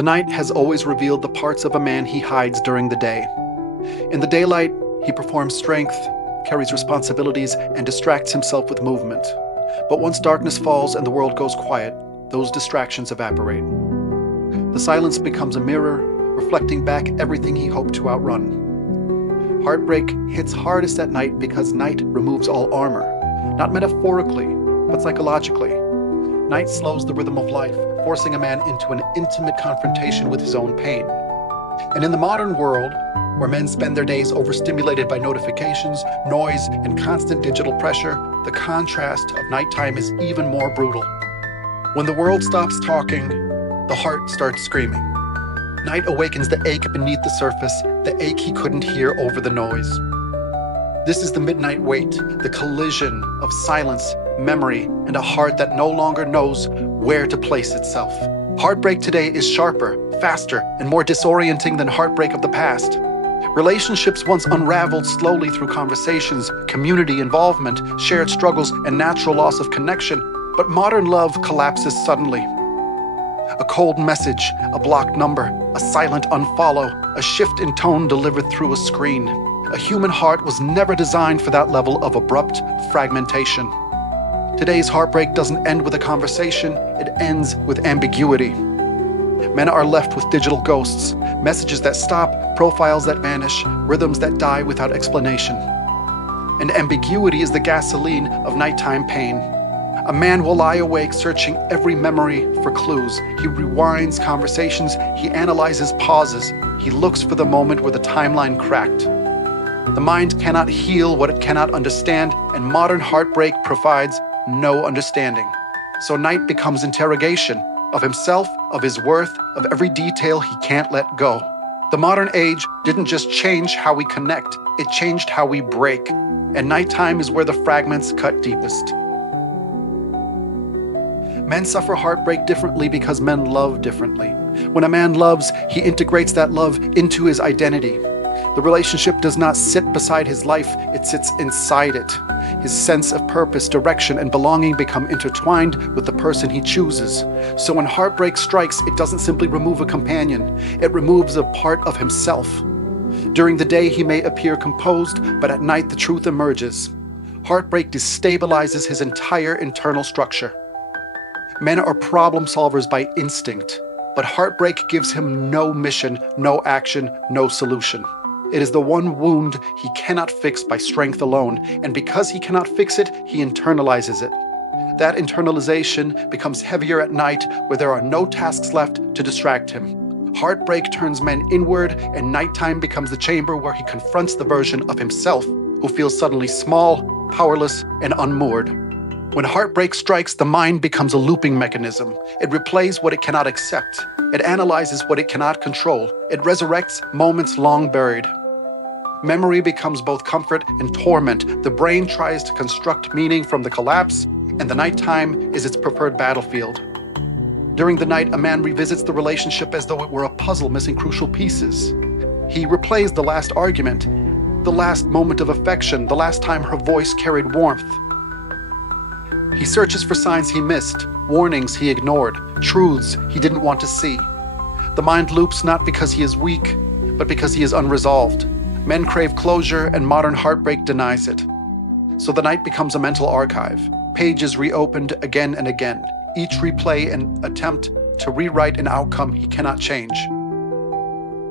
The night has always revealed the parts of a man he hides during the day. In the daylight, he performs strength, carries responsibilities, and distracts himself with movement. But once darkness falls and the world goes quiet, those distractions evaporate. The silence becomes a mirror, reflecting back everything he hoped to outrun. Heartbreak hits hardest at night because night removes all armor, not metaphorically, but psychologically. Night slows the rhythm of life, forcing a man into an intimate confrontation with his own pain. And in the modern world, where men spend their days overstimulated by notifications, noise, and constant digital pressure, the contrast of nighttime is even more brutal. When the world stops talking, the heart starts screaming. Night awakens the ache beneath the surface, the ache he couldn't hear over the noise. This is the midnight wait, the collision of silence, memory, and a heart that no longer knows where to place itself. Heartbreak today is sharper, faster, and more disorienting than heartbreak of the past. Relationships once unraveled slowly through conversations, community involvement, shared struggles, and natural loss of connection, but modern love collapses suddenly. A cold message, a blocked number, a silent unfollow, a shift in tone delivered through a screen. A human heart was never designed for that level of abrupt fragmentation. Today's heartbreak doesn't end with a conversation, it ends with ambiguity. Men are left with digital ghosts, messages that stop, profiles that vanish, rhythms that die without explanation. And ambiguity is the gasoline of nighttime pain. A man will lie awake searching every memory for clues. He rewinds conversations, he analyzes pauses, he looks for the moment where the timeline cracked. The mind cannot heal what it cannot understand, and modern heartbreak provides no understanding. So night becomes interrogation of himself, of his worth, of every detail he can't let go. The modern age didn't just change how we connect, it changed how we break. And nighttime is where the fragments cut deepest. Men suffer heartbreak differently because men love differently. When a man loves, he integrates that love into his identity. The relationship does not sit beside his life, it sits inside it. His sense of purpose, direction, and belonging become intertwined with the person he chooses. So when heartbreak strikes, it doesn't simply remove a companion, it removes a part of himself. During the day, he may appear composed, but at night the truth emerges. Heartbreak destabilizes his entire internal structure. Men are problem solvers by instinct, but heartbreak gives him no mission, no action, no solution. It is the one wound he cannot fix by strength alone, and because he cannot fix it, he internalizes it. That internalization becomes heavier at night where there are no tasks left to distract him. Heartbreak turns men inward, and nighttime becomes the chamber where he confronts the version of himself who feels suddenly small, powerless, and unmoored. When heartbreak strikes, the mind becomes a looping mechanism. It replays what it cannot accept. It analyzes what it cannot control. It resurrects moments long buried. Memory becomes both comfort and torment. The brain tries to construct meaning from the collapse, and the nighttime is its preferred battlefield. During the night, a man revisits the relationship as though it were a puzzle missing crucial pieces. He replays the last argument, the last moment of affection, the last time her voice carried warmth. He searches for signs he missed, warnings he ignored, truths he didn't want to see. The mind loops not because he is weak, but because he is unresolved. Men crave closure, and modern heartbreak denies it. So the night becomes a mental archive, pages reopened again and again, each replay an attempt to rewrite an outcome he cannot change.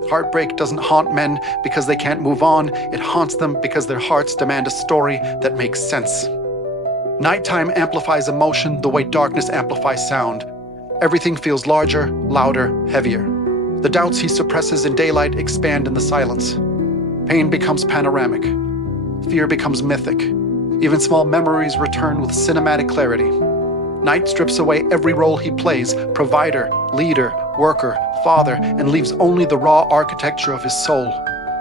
Heartbreak doesn't haunt men because they can't move on, it haunts them because their hearts demand a story that makes sense. Nighttime amplifies emotion the way darkness amplifies sound. Everything feels larger, louder, heavier. The doubts he suppresses in daylight expand in the silence. Pain becomes panoramic. Fear becomes mythic. Even small memories return with cinematic clarity. Night strips away every role he plays, provider, leader, worker, father, and leaves only the raw architecture of his soul.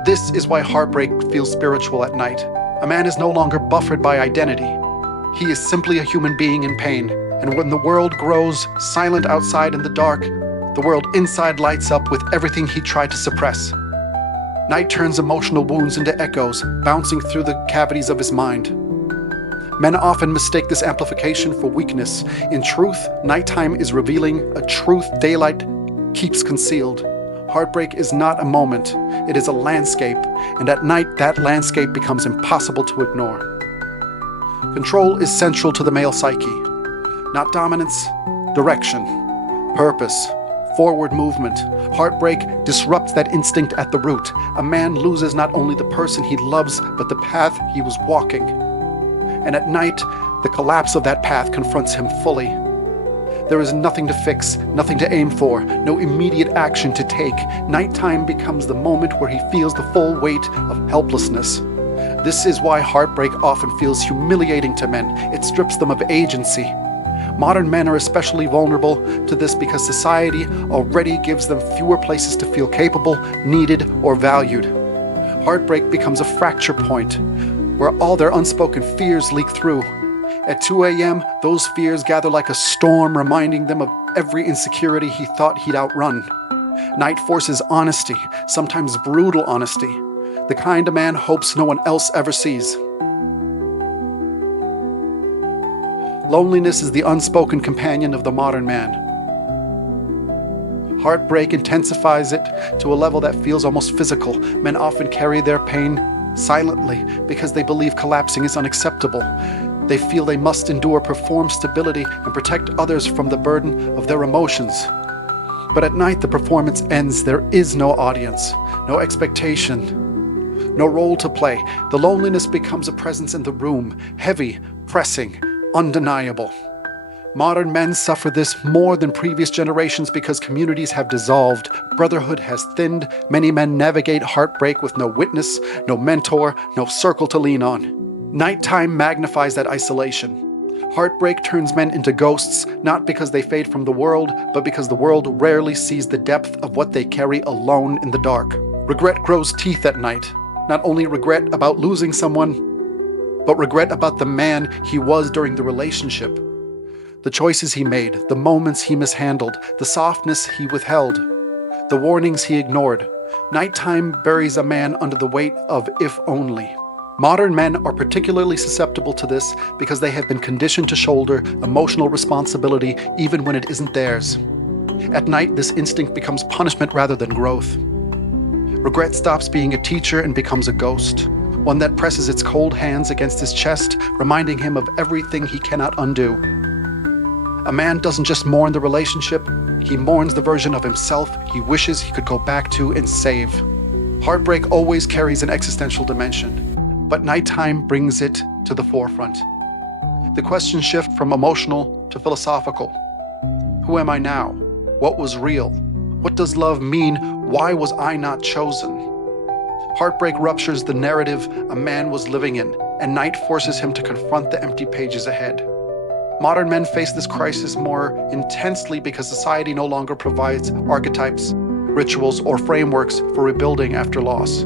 This is why heartbreak feels spiritual at night. A man is no longer buffered by identity. He is simply a human being in pain. And when the world grows silent outside in the dark, the world inside lights up with everything he tried to suppress. Night turns emotional wounds into echoes, bouncing through the cavities of his mind. Men often mistake this amplification for weakness. In truth, nighttime is revealing a truth daylight keeps concealed. Heartbreak is not a moment, it is a landscape, and at night that landscape becomes impossible to ignore. Control is central to the male psyche. Not dominance, direction, purpose, forward movement. Heartbreak disrupts that instinct at the root. A man loses not only the person he loves, but the path he was walking. And at night, the collapse of that path confronts him fully. There is nothing to fix, nothing to aim for, no immediate action to take. Nighttime becomes the moment where he feels the full weight of helplessness. This is why heartbreak often feels humiliating to men. It strips them of agency. Modern men are especially vulnerable to this because society already gives them fewer places to feel capable, needed, or valued. Heartbreak becomes a fracture point where all their unspoken fears leak through. At 2 a.m., those fears gather like a storm, reminding them of every insecurity he thought he'd outrun. Night forces honesty, sometimes brutal honesty, the kind a man hopes no one else ever sees. Loneliness is the unspoken companion of the modern man. Heartbreak intensifies it to a level that feels almost physical. Men often carry their pain silently because they believe collapsing is unacceptable. They feel they must endure, perform stability, and protect others from the burden of their emotions. But at night, the performance ends. There is no audience, no expectation, no role to play. The loneliness becomes a presence in the room, heavy, pressing, undeniable. Modern men suffer this more than previous generations because communities have dissolved, brotherhood has thinned, many men navigate heartbreak with no witness, no mentor, no circle to lean on. Nighttime magnifies that isolation. Heartbreak turns men into ghosts, not because they fade from the world, but because the world rarely sees the depth of what they carry alone in the dark. Regret grows teeth at night. Not only regret about losing someone, but regret about the man he was during the relationship. The choices he made, the moments he mishandled, the softness he withheld, the warnings he ignored. Nighttime buries a man under the weight of if only. Modern men are particularly susceptible to this because they have been conditioned to shoulder emotional responsibility even when it isn't theirs. At night, this instinct becomes punishment rather than growth. Regret stops being a teacher and becomes a ghost, one that presses its cold hands against his chest, reminding him of everything he cannot undo. A man doesn't just mourn the relationship, he mourns the version of himself he wishes he could go back to and save. Heartbreak always carries an existential dimension, but nighttime brings it to the forefront. The questions shift from emotional to philosophical. Who am I now? What was real? What does love mean? Why was I not chosen? Heartbreak ruptures the narrative a man was living in, and night forces him to confront the empty pages ahead. Modern men face this crisis more intensely because society no longer provides archetypes, rituals, or frameworks for rebuilding after loss.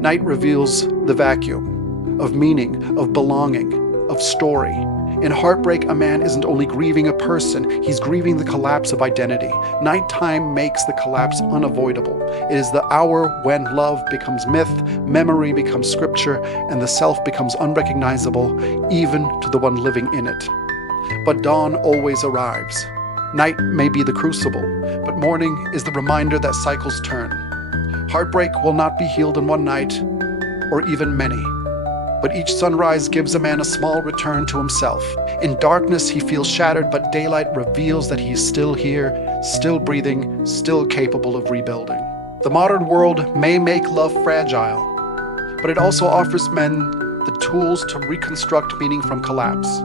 Night reveals the vacuum of meaning, of belonging, of story. In heartbreak, a man isn't only grieving a person, he's grieving the collapse of identity. Nighttime makes the collapse unavoidable. It is the hour when love becomes myth, memory becomes scripture, and the self becomes unrecognizable, even to the one living in it. But dawn always arrives. Night may be the crucible, but morning is the reminder that cycles turn. Heartbreak will not be healed in one night, or even many. But each sunrise gives a man a small return to himself. In darkness, he feels shattered, but daylight reveals that he is still here, still breathing, still capable of rebuilding. The modern world may make love fragile, but it also offers men the tools to reconstruct meaning from collapse.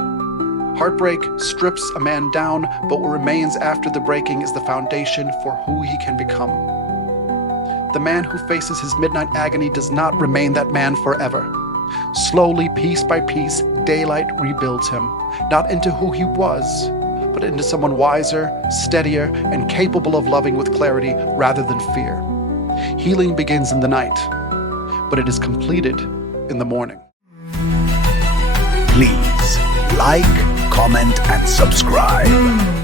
Heartbreak strips a man down, but what remains after the breaking is the foundation for who he can become. The man who faces his midnight agony does not remain that man forever. Slowly, piece by piece, daylight rebuilds him, not into who he was, but into someone wiser, steadier, and capable of loving with clarity rather than fear. Healing begins in the night, but it is completed in the morning. Please like, comment, and subscribe.